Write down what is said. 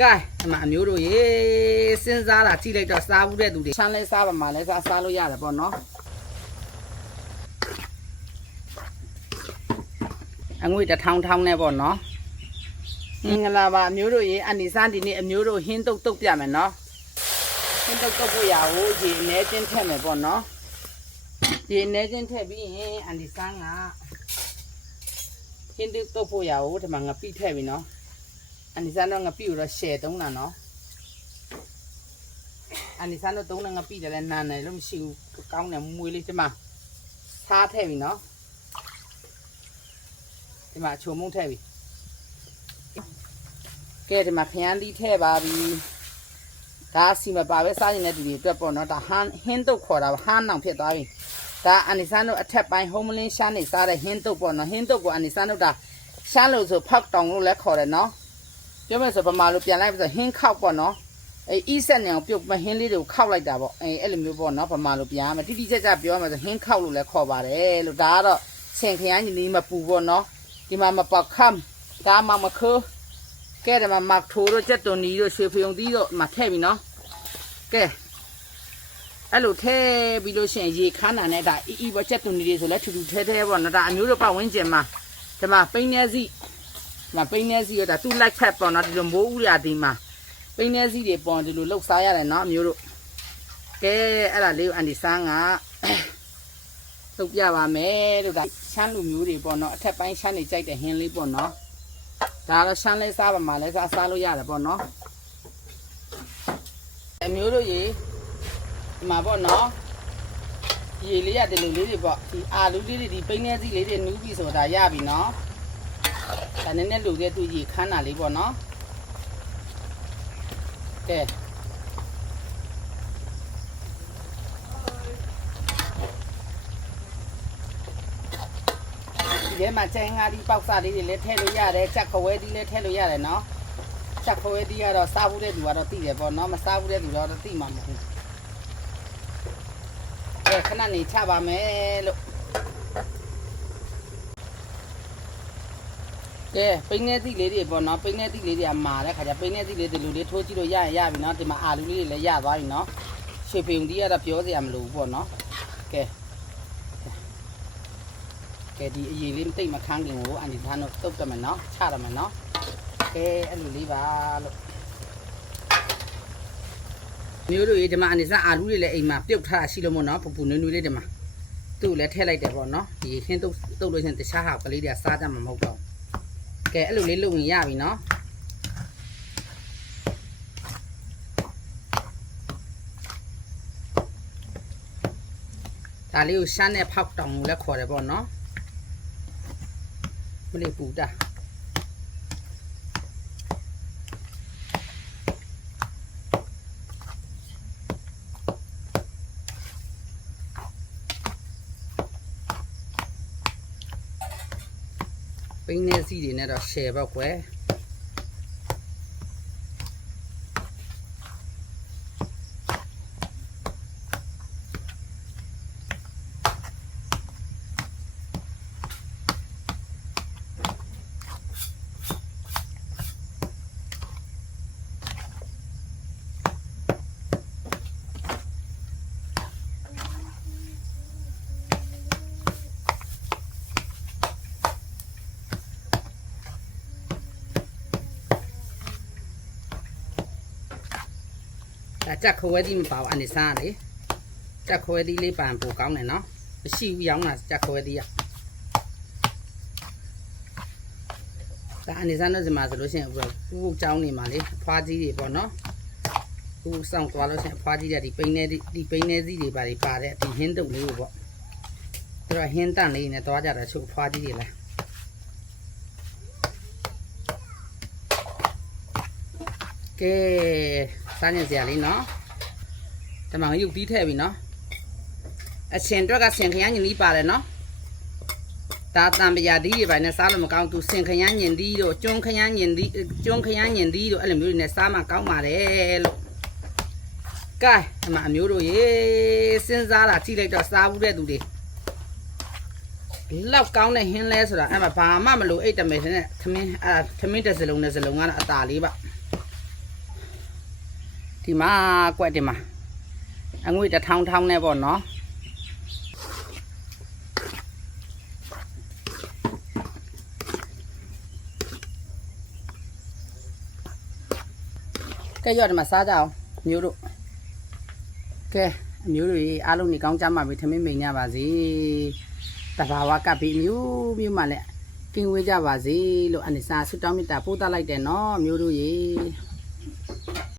ကဲအမအမျိုးတို့ရေစဉ်းစားတာကြည့်လိုက်တော့စားဘူးတဲ့သူတွေချမ်းလဲစားပါမှလဲစားလို့ရတယ်ပေါ့နော်အငွေတစ်ထောင်နဲ့ပေါ့နော်မင်္ဂလာပါအမျိုးတို့ရေအနိစန်းဒီနေ့အမျိုးတို့ဟင်းတုတ်ပြမယ်နော်ဟင်းတုတ်ဖို့ရဖို့ရေအနေချင်းထည့်မယ်ပေါ့နော်ရေအနေချင်းထည့်ပြီးရင်အနိစန်းကဟင်းတုတ်ဖို့ရဖို့ဒီမှာငပိထည့်ပြီနော်အနိစန်းတော့ငပိကိုတော့ရှယ်သုံးတာနော်အနိစန်းတော့သုံးတဲ့ငပိတယ်လည်းနန်းတယ်လို့မရှိဘူးကောင်းတယ်မွေးလေးဒီမှာစားထည့်ပြီနော်ဒီမှာချုံမုံထည့်ပြီကဲဒီမှာခရမ်းသီးထည့်ပါပြီဒါစီမပါပဲစားနေတဲ့သူတွေအတွက်ပေါ့နော်ဒါဟင်းတုတ်ခေါ်တာဟန်းအောင်ဖြစ်သွားပြီဒါအနိစန်းတို့အထက်ပိုင်းဟုံးမလင်းရှားနေစားတဲ့ဟင်းတုတ်ပေါ့နော်ဟင်းတုတ်ကိုအနိစန်းတို့ဒါရှားလို့ဆိုဖောက်တောင်လို့လည်းခေါ်တယ်နော်ပြောမယ်ဆိုဗမာလိုပြန်လိုက်ဆိုဟင်းခောက်ပေါ့နော်အီးဆက်နေအောင်ပြုတ်မဟင်းလေးတွေကိုခောက်လိုက်တာပေါ့အဲ့လိုမျိုးပေါ့နော်ဗမာလိုပြန်ရမယ်တိတိကျကျပြောရမယ်ဆိုဟင်းခောက်လို့လည်းခေါ်ပါတယ်လို့ဒါကတော့ဆင်ခရမ်းညီလေးမပူပေါ့နော်ဒီမှာမပေါက်ခမ်းဒါမှမခိုးကဲဒီမှာမတ်ထိုးတို့ကြက်သွန်နီတို့ရွှေဖယုံသီးတို့မထည့်ပြီနော်ကဲအဲ့လိုထည့်ပြီးလို့ရှိရင်ရေခမ်းတာနဲ့ဒါအီပေါ့ကြက်သွန်နီတွေဆိုလဲထူထူထဲပေါ့နော်ဒါအမျိုးတို့ပတ်ဝန်းကျင်မှာဒီမှာပိန်းနေစီဒါပိန်းနေစီရတာသူ့လိုက်ဖက်ပေါ့နော်ဒီလိုမိုးဥရာဒီမှာပိန်းနေစီတွေပေါ်ဒီလိုလှုပ်စားရတယ်နော်အမျိုးတို့ကဲအဲ့ဒါလေးကိုအန်ဒီဆန်းကလှုပ်ပြပါမယ်လို့ဒါရှမ်းလူမျိုးတွေပေါ့နော်အထက်ပိုင်းရှမ်းတွေကြိုက်တဲ့ဟင်းလေးပေါ့နော်ဒါတော့ရှမ်းလေးစားပါမှလည်းစားလို့ရတယ်ပေါ့နော်အမျိုးတို့ရေဒီမှာပေါ့နော်ရေလေးရတယ်လူလေးတွေပေါ့ဒီအာလူလေးတွေဒီပိန်းနေစီလေးတွေနူးပြီဆိုတာရပြီနော်ဒါနည်းနည်းလူတဲ့သူရေခမ်းတာလေးပေါ့နော်ကဲဒီထဲမှာကျန်းငါးဒီပေါက်စားလေးတွေလည်းထည့်လို့ရတယ်ချက်ခွဲဒီလည်းထည့်လို့ရတယ်နော်ချက်ခွဲဒီကတော့စားဘူးတဲ့သူကတော့သိတယ်ပေါ့နော်မစားဘူးတဲ့သူတော့သိမှာမဟုတ်ဘူးကဲခဏနေချပါမယ်လို့ကဲပိန်းနေသီးလေးတွေပေါ့နော်ပိန်းနေသီးလေးတွေကမာတဲ့ခါကျပိန်းနေသီးလေးတွေလူလေးထိုးကြည့်လို့ရရင်ရပြီနော်ဒီမှာအာလူလေးတွေလည်းရသွားပြီနော်ရွှေဖယုံသီးကတော့ပြောစရာမလိုဘူးပေါ့နော်ကဲဒီအရေးလေးတိတ်မခန်းခင်ကိုအန်ဒီသားတို့တုတ်တယ်မယ်နော်ချရမယ်နော်ကဲအဲ့လိုလေးပါလို့မျိုးတို့ရေဒီမှာအန်ဒီသားအာလူတွေလည်းအိမ်မှာပြုတ်ထားရှိလို့မို့နော်ပူပူနွေးနွေးလေးဒီမှာသူ့လည်းထည့်လိုက်တယ်ပေါ့နော်ဒီဟင်းတုတ်လို့ရှင်တခြားဟာကလေးတွေကစားကြမှာမဟုတ်တော့ကဲအဲ့လိုလေးလုပ်ရင်ရပြီနော်ဒါလေးကိုရှမ်းနဲ့ဖောက်တောင်လို့လည်းခေါ်တယ်ပေါ့နော်မလေးပူတာပိန်းနေစီတွေနဲ့တော့ရှယ်ပေါ့ကွယ်ကြက်ခွဲသီးမပါဘူးအနေစားလေကြက်ခွဲသီးလေးပန်ပိုကောင်းတယ်နော်မရှိဘူးရောင်းတာကြက်ခွဲသီးอ่ะဒါအနေစားတော့ဒီမှာဆိုလို့ရှိရင်ဦးเจ้าနေမှာလေအဖွားကြီးတွေပေါ့နော်ဦးဆောင်သွားလို့ရှိရင်အဖွားကြီးတွေဒီပိန်းနေသီးတွေပါတယ်ဒီဟင်းတုပ်လေးကိုပေါ့သူကဟင်းတန့်လေးနဲ့သွားကြတာချုပ်အဖွားကြီးတွေလားကဲစားနေစရာလေးနော်ဒီမှာရုပ်သီးထည့်ပြီနော်အရှင်အတွက်ကဆင်ခရမ်းညင်သီးပါတယ်နော်ဒါတံပရာသီးတွေပါနဲ့စားလို့မကောင်းသူဆင်ခရမ်းညင်သီးတို့ကျွန်းခရမ်းညင်သီးတို့အဲ့လိုမျိုးတွေနဲ့စားမှကောင်းပါတယ်လို့ကဲဒီမှာအမျိုးတို့ရေစဉ်းစားတာကြည့်လိုက်တော့စားဘူးတဲ့သူတွေလောက်ကောင်းတဲ့ဟင်းလဲဆိုတာအဲ့မှာဘာမှမလို့အိတ်တမယ်နဲ့သမင်းတစ်စလုံးနဲ့စလုံးကတော့အตาလေးပါက ဒီမှာကွက်ဒီမှာအငွေတစ်ထောင်ထောင်နဲ့ပေါ့နော်ကဲရော့ဒီမှာစားကြအောင်မျိုးတို့ကဲအမျိုးတွေအားလုံးနေကောင်းကြမှာပြီထမင်းမိန်ကြပါစေတဘာဝကပ်ပြီးမျိုးမျိုးမှလည်းကင်းဝေးကြပါစေလို့အနေစာဆုတောင်းမေတ္တာပို့သလိုက်တယ်နော်မျိုးတို့ရေ